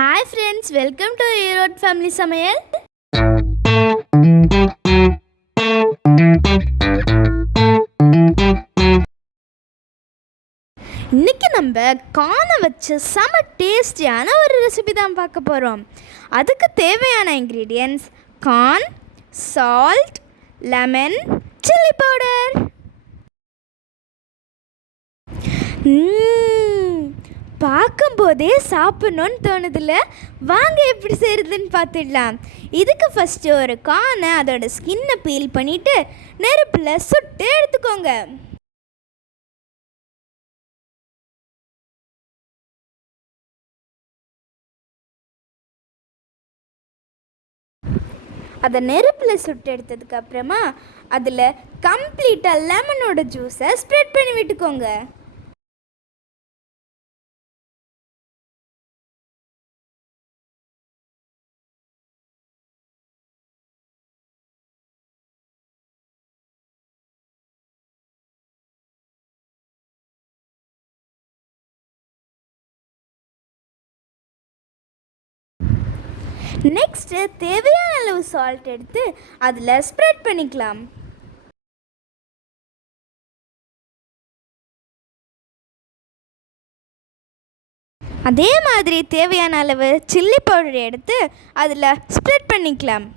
Hi friends, welcome to Erode family சமையல். இன்றைக்கி நம்ம கார்னை வச்சு செம டேஸ்டியான ஒரு ரெசிபி தான் பார்க்க போகிறோம். அதுக்கு தேவையான ingredients corn, salt, lemon, chilli powder. பார்க்கும்போதே சாப்பிட்ணுன்னு தோணுதில்ல. வாங்க எப்படி செய்கிறதுன்னு பார்த்துடலாம். இதுக்கு ஃபஸ்ட்டு ஒரு கார்னை அதோட ஸ்கின்னை பீல் பண்ணிவிட்டு நெருப்பில் சுட்டு எடுத்துக்கோங்க. அதை நெருப்பில் சுட்டு எடுத்ததுக்கப்புறமா அதில் கம்ப்ளீட்டாக லெமனோட ஜூஸை ஸ்ப்ரெட் பண்ணி விட்டுக்கோங்க. நெக்ஸ்ட்டு தேவையான அளவு சால்ட் எடுத்து அதில் ஸ்ப்ரெட் பண்ணிக்கலாம். அதே மாதிரி தேவையான அளவு சில்லி பவுடர் எடுத்து அதில் ஸ்ப்ரெட் பண்ணிக்கலாம்.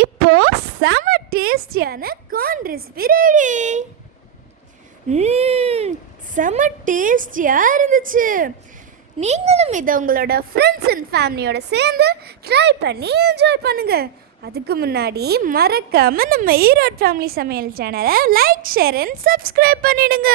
இப்போ செம டேஸ்டியான கார்ன் ரெசிபி ரெடி. செம டேஸ்டியாக இருந்துச்சு. நீங்களும் இதை உங்களோட ஃப்ரெண்ட்ஸ் அண்ட் ஃபேமிலியோட சேர்ந்து ட்ரை பண்ணி என்ஜாய் பண்ணுங்கள். அதுக்கு முன்னாடி மறக்காமல் நம்ம ஈரோட் ஃபேமிலி சமையல் சேனலை லைக், ஷேர் அண்ட் சப்ஸ்கிரைப் பண்ணிடுங்க.